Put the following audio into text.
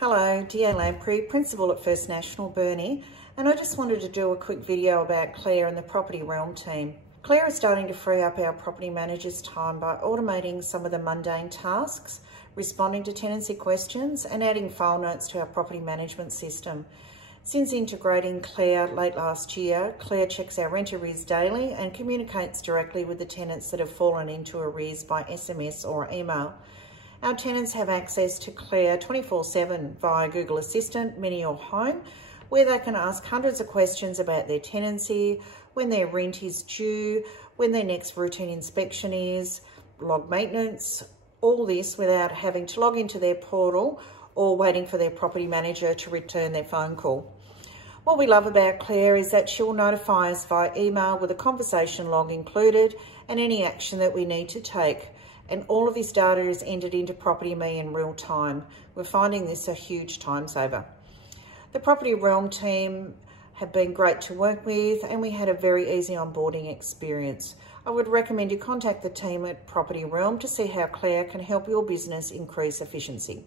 Hello, Deanne Lamprey, Principal at First National Burnie, and I just wanted to do a quick video about Claire and the Property Realm team. Claire is starting to free up our property managers' time by automating some of the mundane tasks, responding to tenancy questions, and adding file notes to our property management system. Since integrating Claire late last year, Claire checks our rent arrears daily and communicates directly with the tenants that have fallen into arrears by SMS or email. Our tenants have access to Claire 24/7 via Google Assistant, Mini or Home, where they can ask hundreds of questions about their tenancy, when their rent is due, when their next routine inspection is, log maintenance, all this without having to log into their portal or waiting for their property manager to return their phone call. What we love about Claire is that she will notify us via email with a conversation log included and any action that we need to take. And all of this data is entered into Property Me in real time. We're finding this a huge time saver. The Property Realm team have been great to work with and we had a very easy onboarding experience. I would recommend you contact the team at Property Realm to see how Claire can help your business increase efficiency.